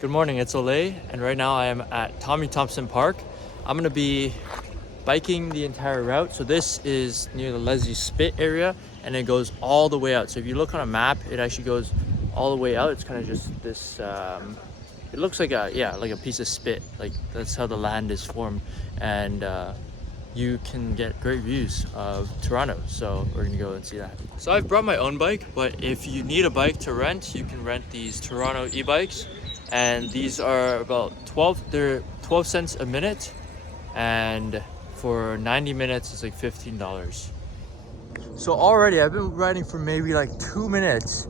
Good morning, it's Olay, and right now I am at Thompson Park. I'm gonna be biking the entire route. So this is near the Leslie Spit area, and it goes all the way out. So if you look on a map, it actually goes all the way out. It's kind of just this, it looks like like a piece of spit. Like that's how the land is formed. And you can get great views of Toronto. So we're gonna go and see that. So I've brought my own bike, but if you need a bike to rent, you can rent these Toronto e-bikes. And these are about 12 cents a minute, and for 90 minutes it's like $15. So already I've been riding for maybe like 2 minutes,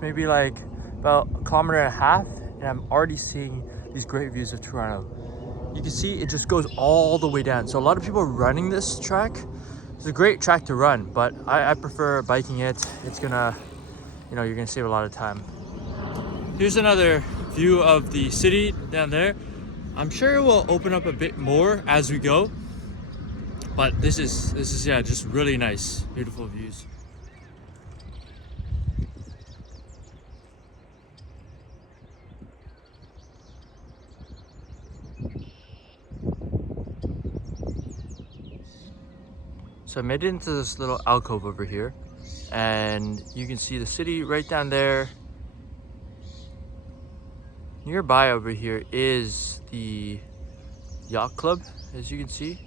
maybe like about a kilometer and a half, and I'm already seeing these great views of Toronto. You can see it just goes all the way down. So a lot of people are running this track. It's a great track to run, but I prefer biking it. It's gonna, you're gonna save a lot of time. Here's another view of the city down there. I'm sure it will open up a bit more as we go, but this is just really nice, beautiful views. So I made it into this little alcove over here, and you can see the city right down there. Nearby over here is the yacht club, as you can see.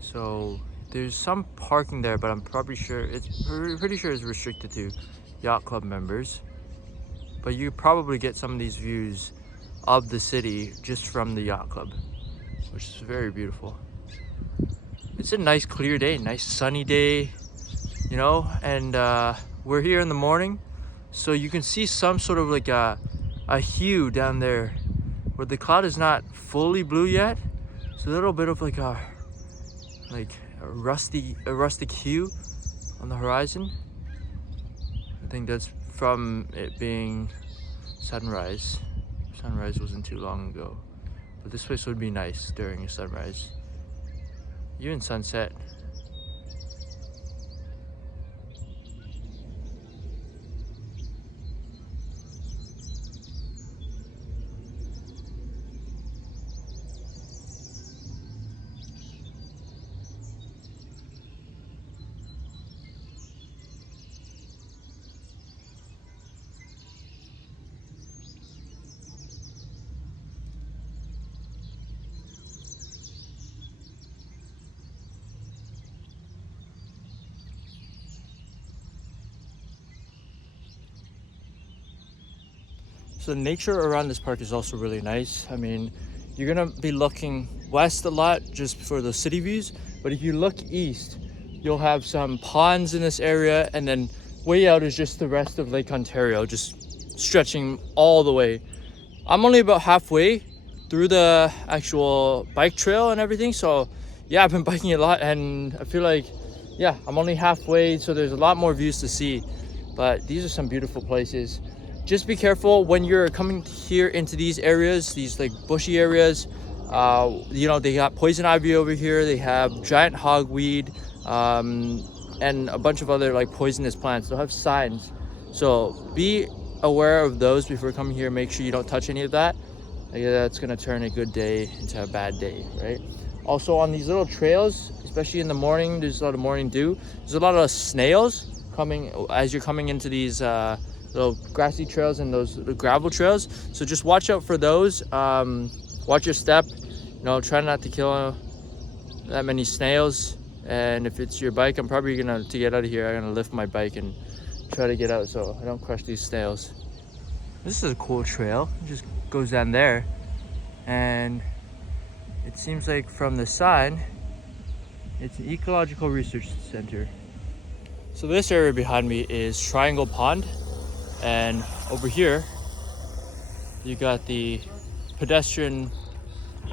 So there's some parking there, but I'm pretty sure it's restricted to yacht club members. But you probably get some of these views of the city just from the yacht club, which is very beautiful. It's a nice clear day, nice sunny day, and we're here in the morning, so you can see some sort of like a hue down there where the cloud is not fully blue yet. It's a little bit of like a rustic hue on the horizon. I think that's from it being sunrise. Sunrise wasn't too long ago, but this place would be nice during a sunrise, even sunset. So the nature around this park is also really nice. I mean, you're gonna be looking west a lot just for the city views, but if you look east, you'll have some ponds in this area, and then way out is just the rest of Lake Ontario, just stretching all the way. I'm only about halfway through the actual bike trail and everything, so yeah, I've been biking a lot, and I feel like, yeah, I'm only halfway, so there's a lot more views to see, but these are some beautiful places. Just be careful when you're coming here into these areas, these like bushy areas. They got poison ivy over here. They have giant hogweed, and a bunch of other like poisonous plants. They'll have signs. So be aware of those before coming here. Make sure you don't touch any of that. That's gonna turn a good day into a bad day, right? Also on these little trails, especially in the morning, there's a lot of morning dew. There's a lot of snails coming as you're coming into these little grassy trails and those gravel trails. So just watch out for those. Watch your step. Try not to kill that many snails. And if it's your bike, I'm probably to get out of here, I'm gonna lift my bike and try to get out so I don't crush these snails. This is a cool trail. It just goes down there, and it seems like from the side, it's an ecological research center. So this area behind me is Triangle Pond. And over here, you got the pedestrian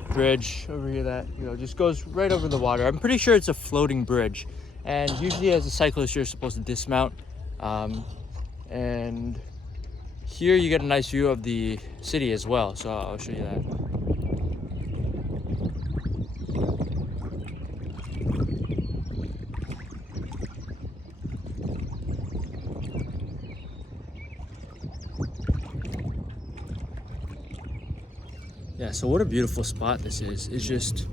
bridge over here that just goes right over the water. I'm pretty sure it's a floating bridge, and usually as a cyclist you're supposed to dismount. And here you get a nice view of the city as well, so I'll show you that. Yeah, so what a beautiful spot this is. It's just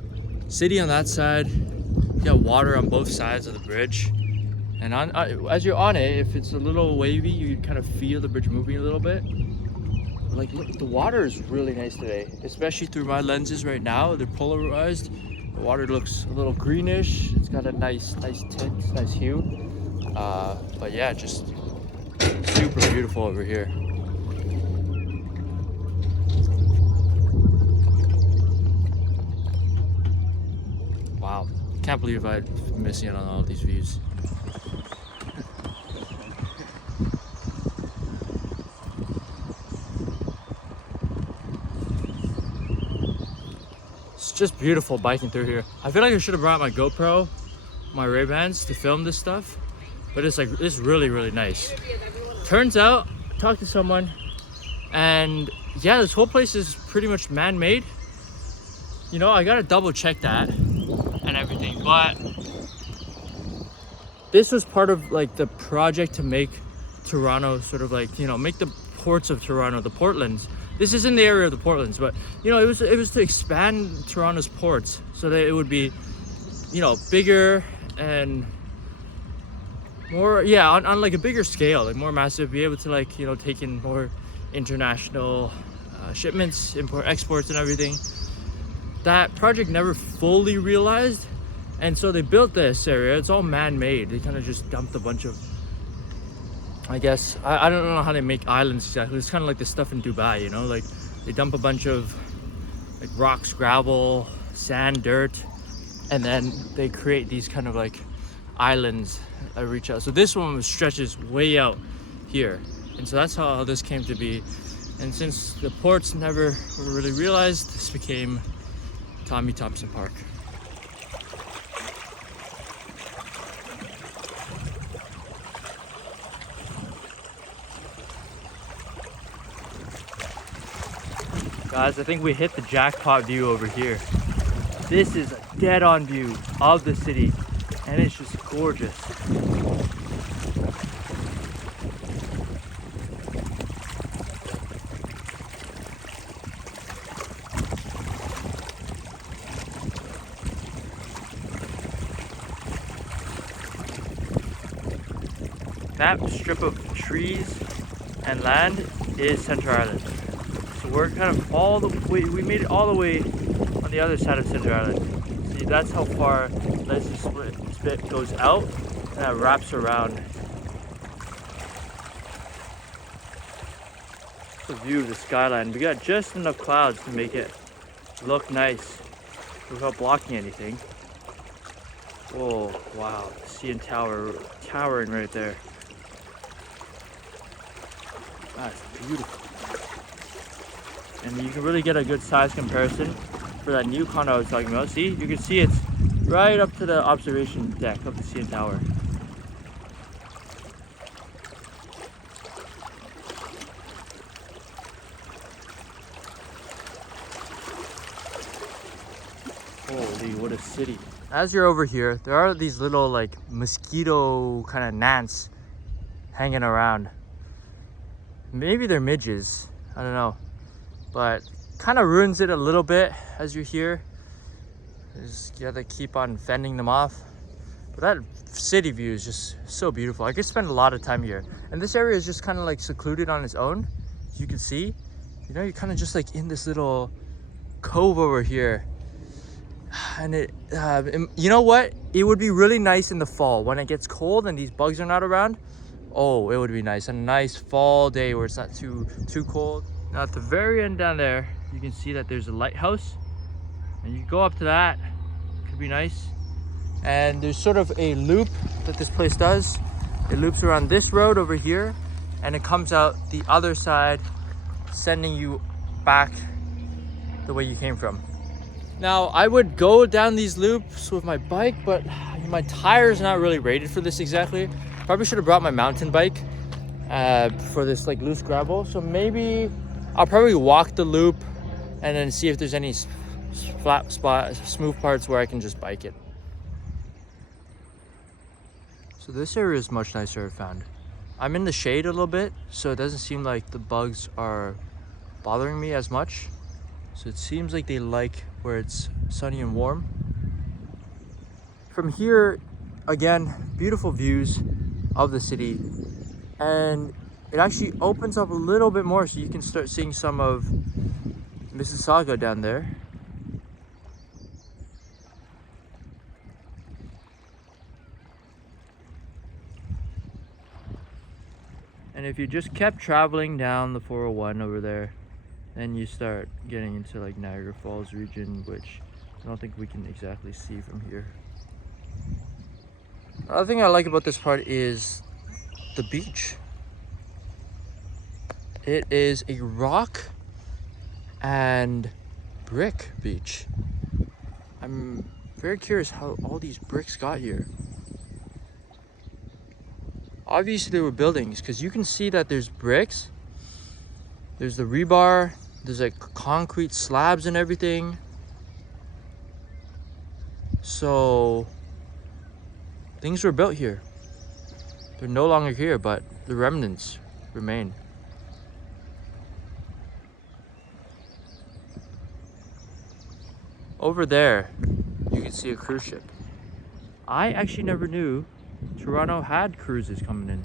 city on that side. You got water on both sides of the bridge. And as you're on it, if it's a little wavy, you kind of feel the bridge moving a little bit. Like, look, the water is really nice today, especially through my lenses right now. They're polarized. The water looks a little greenish. It's got a nice tint, nice hue. But yeah, just super beautiful over here. Wow, can't believe I'm missing out on all these views. It's just beautiful biking through here. I feel like I should have brought my GoPro, my Ray-Bans to film this stuff, but it's really nice. Turns out, I talked to someone, and yeah, this whole place is pretty much man-made. You know, I gotta double check that and everything, but this was part of like the project to make Toronto sort of like, you know, make the ports of Toronto, the Portlands. This is in the area of the Portlands, but you know, it was to expand Toronto's ports so that it would be, you know, bigger and more, yeah, on like a bigger scale, like more massive, be able to like, you know, take in more international shipments, import, exports and everything. That project never fully realized, and so they built this area. It's all man-made. They kind of just dumped a bunch of, I guess, I don't know how they make islands exactly. It's kind of like the stuff in Dubai, you know, like they dump a bunch of like rocks, gravel, sand, dirt, and then they create these kind of like islands that reach out. So this one stretches way out here, and so that's how this came to be. And since the ports never were really realized, this became Thompson Park. Guys, I think we hit the jackpot view over here. This is a dead-on view of the city, and it's just gorgeous. That strip of trees and land is Center Island. So we're kind of all the way, we made it all the way on the other side of Center Island. See, that's how far Leslie Spit goes out, and that wraps around. The view of the skyline. We got just enough clouds to make it look nice without blocking anything. Oh, wow, the CN Tower towering right there. That's beautiful. And you can really get a good size comparison for that new condo I was talking about. See, you can see it's right up to the observation deck of the CN Tower. Holy, what a city. As you're over here, there are these little like mosquito kind of gnats hanging around. Maybe they're midges, I don't know, but kind of ruins it a little bit as you're here. You gotta keep on fending them off. But that city view is just so beautiful. I could spend a lot of time here, and this area is just kind of like secluded on its own. As you can see, you know, you're kind of just like in this little cove over here. And it, you know what? It would be really nice in the fall when it gets cold and these bugs are not around. Oh, it would be nice. A nice fall day where it's not too cold. Now at the very end down there, you can see that there's a lighthouse, and you go up to that. Could be nice. And there's sort of a loop that this place does. It loops around this road over here, and it comes out the other side, sending you back the way you came from. Now, I would go down these loops with my bike, but my tire's not really rated for this exactly. Probably should have brought my mountain bike for this like loose gravel. So maybe I'll probably walk the loop and then see if there's any flat spot, smooth parts where I can just bike it. So this area is much nicer, I found. I'm in the shade a little bit, so it doesn't seem like the bugs are bothering me as much. So it seems like they like where it's sunny and warm. From here, again, beautiful views of the city. And it actually opens up a little bit more so you can start seeing some of Mississauga down there. And if you just kept traveling down the 401 over there, then you start getting into like Niagara Falls region, which I don't think we can exactly see from here. Another thing I like about this part is the beach. It is a rock and brick beach. I'm very curious how all these bricks got here. Obviously they were buildings, because you can see that there's bricks, there's the rebar, there's like concrete slabs and everything. So things were built here. They're no longer here, but the remnants remain. Over there, you can see a cruise ship. I actually never knew Toronto had cruises coming in.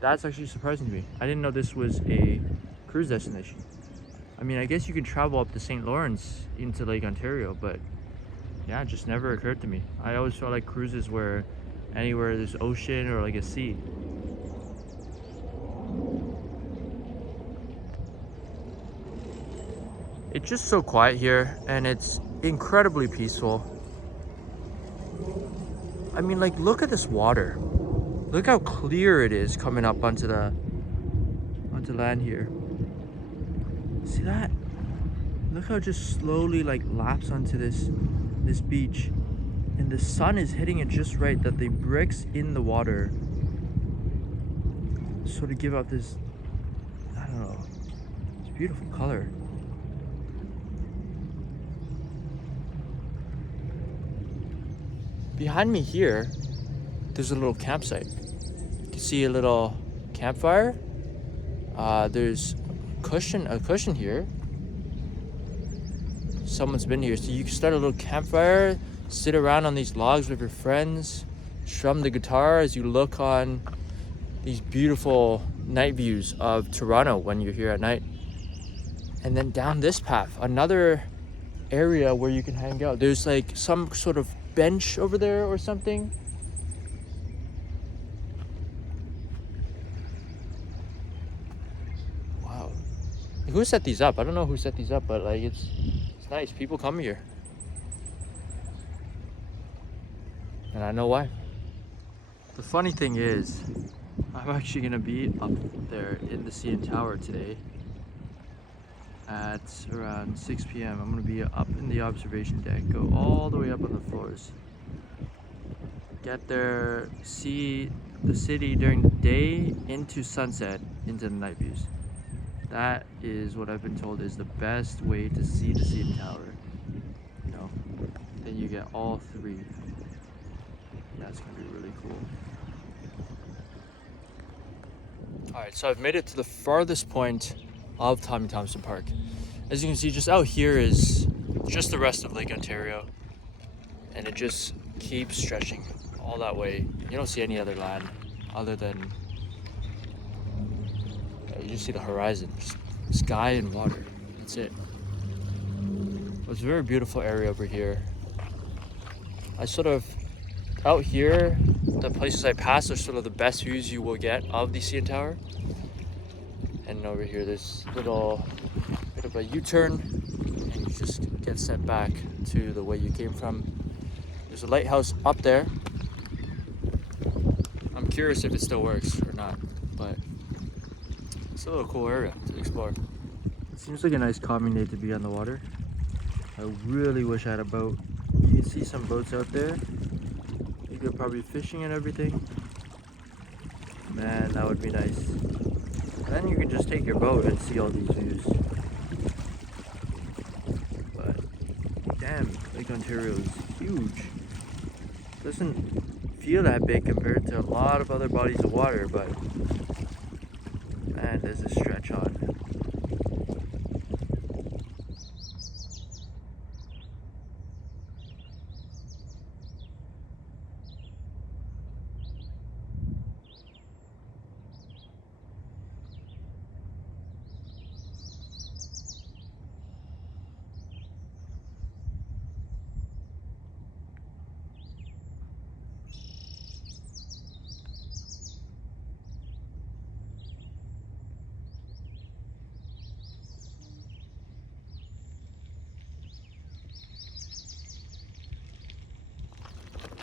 That's actually surprising to me. I didn't know this was a cruise destination. I mean, I guess you can travel up to St. Lawrence into Lake Ontario, but yeah, it just never occurred to me. I always felt like cruises were anywhere there's ocean or like a sea. It's just so quiet here, and it's incredibly peaceful. I mean, like, look at this water. Look how clear it is coming up onto land here. See that? Look how it just slowly like laps onto this beach, and the sun is hitting it just right that the bricks in the water sort of give out this, I don't know, it's beautiful color. Behind me here, there's a little campsite. You can see a little campfire. There's a cushion here. Someone's been here, so you can start a little campfire, sit around on these logs with your friends, strum the guitar as you look on these beautiful night views of Toronto when you're here at night. And then down this path, another area where you can hang out. There's like some sort of bench over there or something. Wow. Who set these up? I don't know who set these up, but like it's nice. People come here. And I know why. The funny thing is, I'm actually gonna be up there in the CN Tower today at around 6 p.m. I'm gonna be up in the observation deck, go all the way up on the floors, get there, see the city during the day into sunset, into the night views. That is what I've been told is the best way to see the CN Tower. You know, then you get all three. That's gonna be really cool. Alright, so I've made it to the farthest point of Thompson Park. As you can see, just out here is just the rest of Lake Ontario, and it just keeps stretching all that way. You don't see any other land other than you just see the horizon, just sky and water. That's it. It's a very beautiful area over here. I sort of out here, the places I pass are sort of the best views you will get of the CN Tower. And over here, there's a little bit of a U-turn, and you just get sent back to the way you came from. There's a lighthouse up there. I'm curious if it still works or not, but it's a little cool area to explore. It seems like a nice calming day to be on the water. I really wish I had a boat. You can see some boats out there. You're probably fishing and everything. Man, that would be nice. And then you can just take your boat and see all these views. But damn, Lake Ontario is huge. Doesn't feel that big compared to a lot of other bodies of water, but man, there's a stretch on.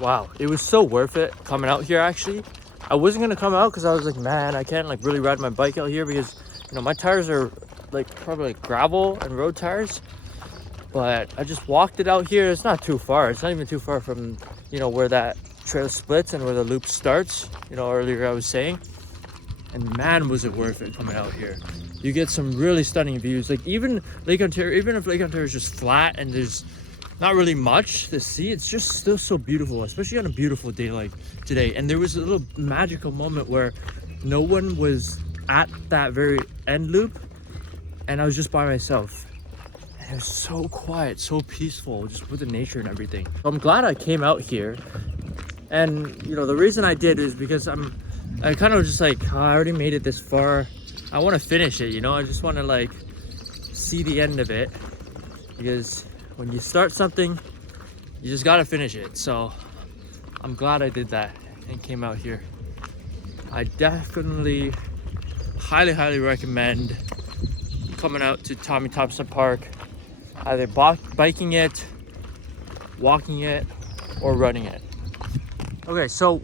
Wow, it was so worth it coming out here. Actually, I wasn't gonna come out because I was like, man, I can't like really ride my bike out here because my tires are like probably like gravel and road tires. But I just walked it out here. It's not too far. It's not even too far from where that trail splits and where the loop starts. Earlier I was saying, and man, was it worth it coming out here. You get some really stunning views. Like even Lake Ontario, even if Lake Ontario is just flat and there's not really much to see, it's just still so beautiful, especially on a beautiful day like today. And there was a little magical moment where no one was at that very end loop and I was just by myself. And it was so quiet, so peaceful, just with the nature and everything. So I'm glad I came out here. And the reason I did is because I kind of just like, oh, I already made it this far. I want to finish it, I just want to like see the end of it, because when you start something, you just got to finish it. So I'm glad I did that and came out here. I definitely highly recommend coming out to Thompson Park, either biking it, walking it, or running it. Okay, so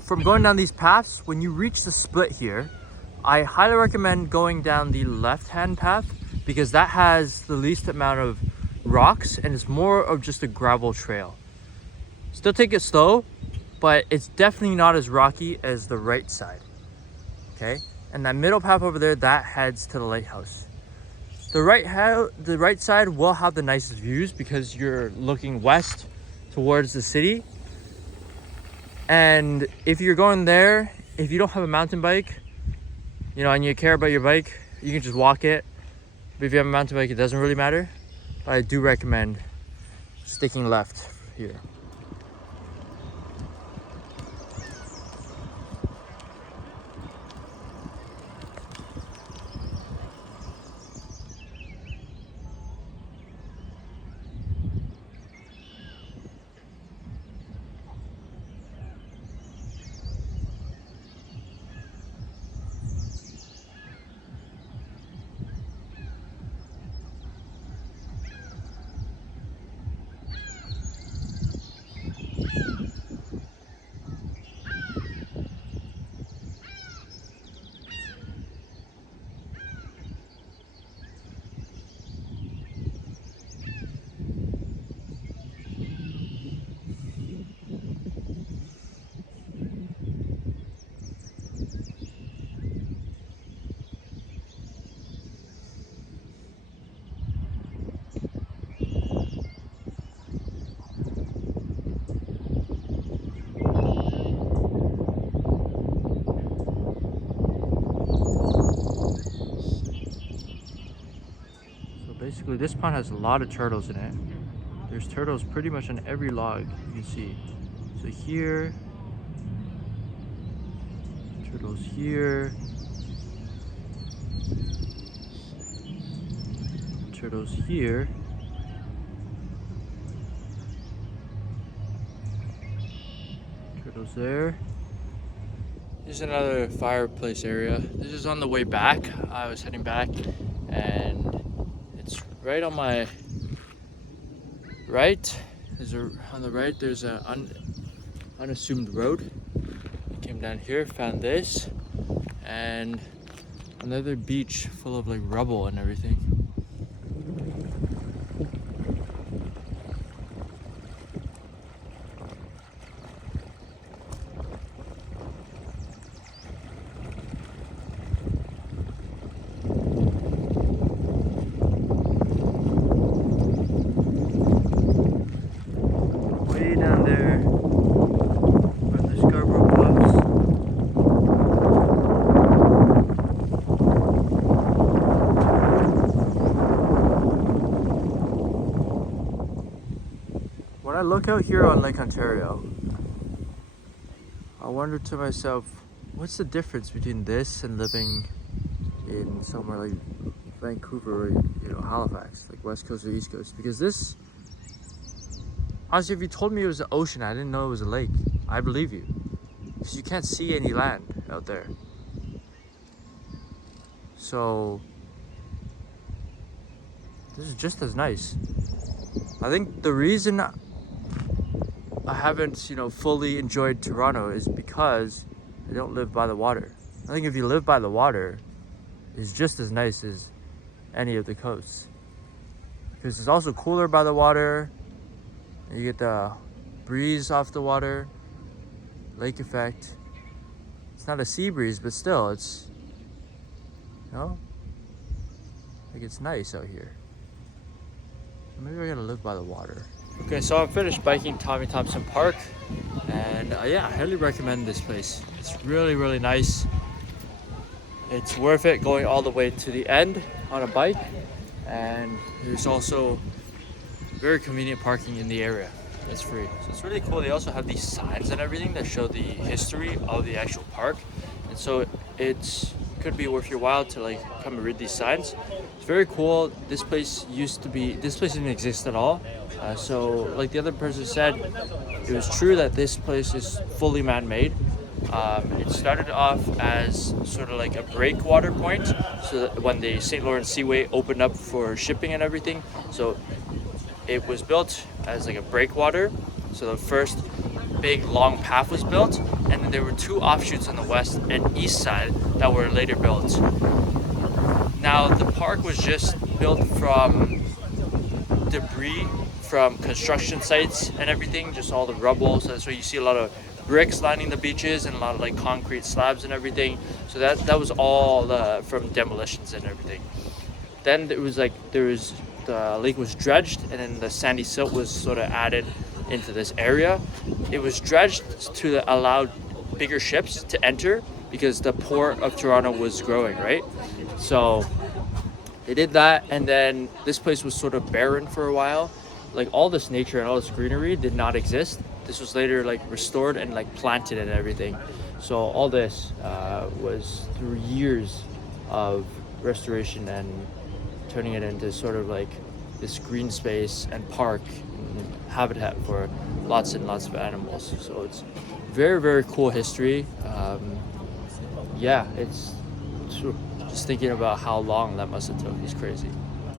from going down these paths, when you reach the split here, I highly recommend going down the left-hand path because that has the least amount of rocks and it's more of just a gravel trail. Still take it slow, but it's definitely not as rocky as the right side. Okay, and that middle path over there, that heads to the lighthouse. The right side will have the nicest views because you're looking west towards the city. And if you're going there, if you don't have a mountain bike, and you care about your bike, you can just walk it. But if you have a mountain bike, it doesn't really matter. But I do recommend sticking left here. Basically, this pond has a lot of turtles in it. There's turtles pretty much on every log you can see. So here, turtles here, turtles here, turtles there. Here's another fireplace area. This is on the way back. I was heading back and it's right on my right. On the right there's an unassumed road. Came down here, found this, and another beach full of like rubble and everything. Down there are the Scarborough Bluffs. When I look out here on Lake Ontario, I wonder to myself, what's the difference between this and living in somewhere like Vancouver or Halifax, like West Coast or East Coast? Because this, honestly, if you told me it was an ocean, I didn't know it was a lake, I believe you. Because you can't see any land out there. So, this is just as nice. I think the reason I haven't, fully enjoyed Toronto is because I don't live by the water. I think if you live by the water, it's just as nice as any of the coasts. Because it's also cooler by the water. And you get the breeze off the water, lake effect. It's not a sea breeze, but still, it's, like it's nice out here. Maybe we're gonna live by the water. Okay, so I'm finished biking Thompson Park, and yeah, I highly recommend this place. It's really, really nice. It's worth it going all the way to the end on a bike, and there's also very convenient parking in the area. It's free. So it's really cool. They also have these signs and everything that show the history of the actual park, and so it could be worth your while to like come and read these signs. It's very cool. This place didn't exist at all. So like the other person said, it was true that this place is fully man-made. It started off as sort of like a breakwater point, so that when the St. Lawrence Seaway opened up for shipping and everything, so it was built as like a breakwater. So the first big long path was built, and then there were two offshoots on the west and east side that were later built. Now the park was just built from debris from construction sites and everything, just all the rubble. So that's why you see a lot of bricks lining the beaches and a lot of like concrete slabs and everything. So that was all from demolitions and everything. Then the lake was dredged, and then the sandy silt was sort of added into this area. It was dredged to allow bigger ships to enter because the port of Toronto was growing, right? So they did that, and then this place was sort of barren for a while. Like all this nature and all this greenery did not exist. This was later like restored and like planted and everything. So all this was through years of restoration and turning it into sort of like this green space and park and habitat for lots and lots of animals. So it's very, very cool history. Yeah, it's just thinking about how long that must have took is crazy.